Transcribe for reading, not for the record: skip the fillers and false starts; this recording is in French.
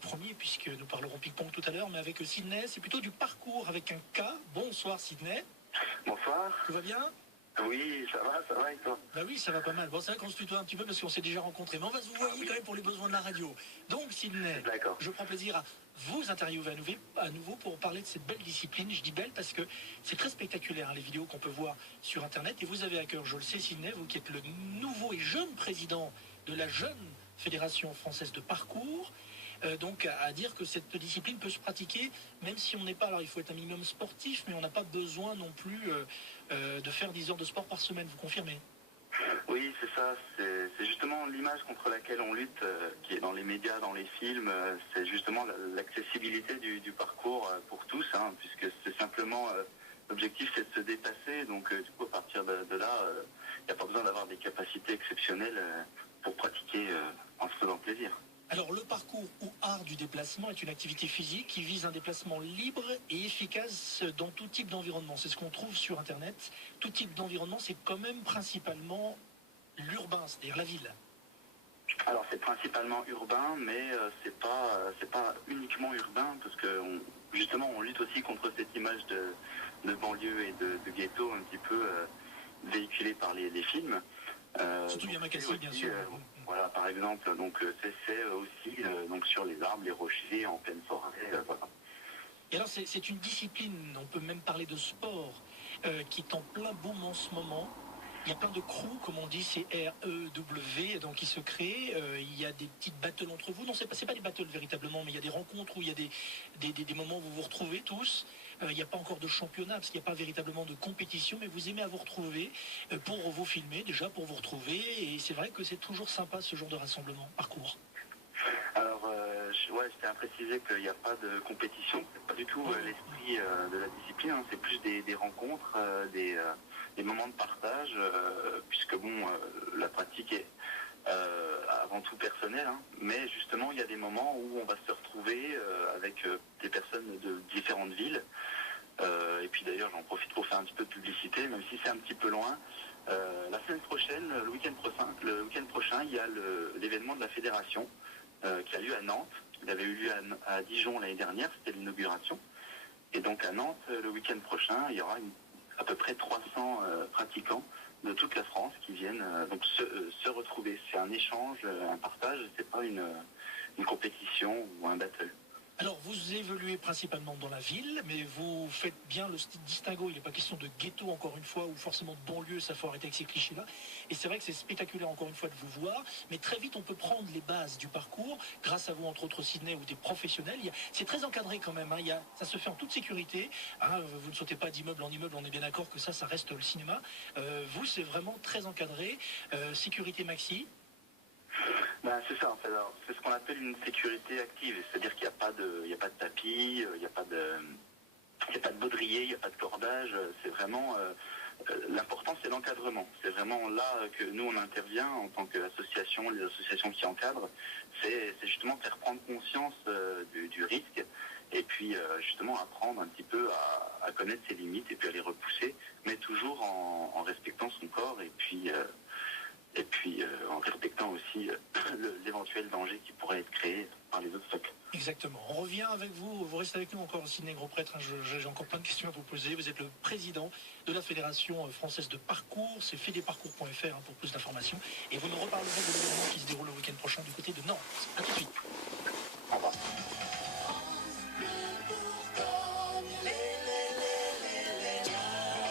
premier, puisque nous parlerons ping-pong tout à l'heure, mais avec Sydney, c'est plutôt du parcours avec un K. Bonsoir Sydney. Bonsoir. Tout va bien? Oui, ça va et toi? Bah oui, ça va pas mal. Bon, c'est vrai qu'on se tutoie un petit peu parce qu'on s'est déjà rencontrés, mais on va se vous voyer quand même pour les besoins de la radio. Donc Sydney, je prends plaisir à vous interviewer à nouveau pour parler de cette belle discipline. Je dis belle parce que c'est très spectaculaire, hein, les vidéos qu'on peut voir sur Internet. Et vous avez à cœur, je le sais Sydney, vous qui êtes le nouveau et jeune président de la jeune Fédération française de parcours, donc à dire que cette discipline peut se pratiquer, même si on n'est pas, alors il faut être un minimum sportif, mais on n'a pas besoin non plus de faire 10 heures de sport par semaine, vous confirmez? Oui, c'est ça. C'est justement l'image contre laquelle on lutte, qui est dans les médias, dans les films. C'est justement l'accessibilité du parcours pour tous, hein, puisque c'est simplement l'objectif, c'est de se dépasser. Donc, du coup, à partir de là, il n'y a pas besoin d'avoir des capacités exceptionnelles pour pratiquer en se faisant plaisir. Alors, le parcours ou art du déplacement est une activité physique qui vise un déplacement libre et efficace dans tout type d'environnement. C'est ce qu'on trouve sur Internet. Tout type d'environnement, c'est quand même principalement l'urbain, c'est-à-dire la ville. Alors, c'est principalement urbain, mais c'est pas uniquement urbain, parce que justement, on lutte aussi contre cette image de banlieue et de ghetto un petit peu véhiculée par les films. Surtout Yamakasi, bien sûr. Voilà, par exemple, donc c'est aussi donc sur les arbres, les rochers, en pleine forêt, voilà. Et alors, c'est une discipline, on peut même parler de sport, qui est en plein boom en ce moment. Il y a plein de crews, comme on dit, c'est R-E-W, donc qui se créent. Il y a des petites battles entre vous. Non, c'est pas des battles véritablement, mais il y a des rencontres où il y a des moments où vous vous retrouvez tous. Il n'y a pas encore de championnat, parce qu'il n'y a pas véritablement de compétition, mais vous aimez à vous retrouver pour vous filmer, déjà pour vous retrouver. Et c'est vrai que c'est toujours sympa ce genre de rassemblement, parcours. Alors, je tiens à préciser qu'il n'y a pas de compétition. C'est pas du tout l'esprit de la discipline. Hein. C'est plus des rencontres, des moments de partage, puisque bon, la pratique est avant tout personnelle, hein. Mais justement, il y a des moments où on va se retrouver avec des personnes de différentes villes. Et puis d'ailleurs, j'en profite pour faire un petit peu de publicité, même si c'est un petit peu loin. La semaine prochaine, le week-end prochain, il y a l'événement de la fédération qui a lieu à Nantes. Il avait eu lieu à Dijon l'année dernière, c'était l'inauguration. Et donc à Nantes, le week-end prochain, il y aura à peu près 300 pratiquants de toute la France qui viennent donc se retrouver. C'est un échange, un partage, c'est pas une compétition ou un battle. Alors, vous évoluez principalement dans la ville, mais vous faites bien le distinguo. Il n'est pas question de ghetto, encore une fois, ou forcément de banlieue, ça faut arrêter avec ces clichés-là. Et c'est vrai que c'est spectaculaire, encore une fois, de vous voir. Mais très vite, on peut prendre les bases du parcours, grâce à vous, entre autres, Sydney, ou des professionnels. C'est très encadré quand même. Hein. Ça se fait en toute sécurité. Hein. Vous ne sautez pas d'immeuble en immeuble, on est bien d'accord que ça reste le cinéma. Vous, c'est vraiment très encadré. Sécurité maxi. Ben, c'est ça, en fait. C'est ce qu'on appelle une sécurité active, c'est-à-dire qu'il n'y a pas de tapis, il n'y a pas de baudrier, il n'y a pas de cordage. C'est vraiment l'important, c'est l'encadrement. C'est vraiment là que nous on intervient en tant qu'association, les associations qui encadrent. C'est justement faire prendre conscience du risque et puis justement apprendre un petit peu à connaître ses limites et puis à les repousser, mais toujours en respectant son corps et puis en respectant aussi l'éventuel danger qui pourrait être créé par les obstacles. Exactement. On revient avec vous, vous restez avec nous encore, Sydney Gros-Prêtre. Hein, j'ai encore plein de questions à vous poser. Vous êtes le président de la Fédération française de parcours, c'est fedeparcours.fr hein, pour plus d'informations. Et vous nous reparlerez de l'événement qui se déroule le week-end prochain du côté de Nantes. A tout de suite.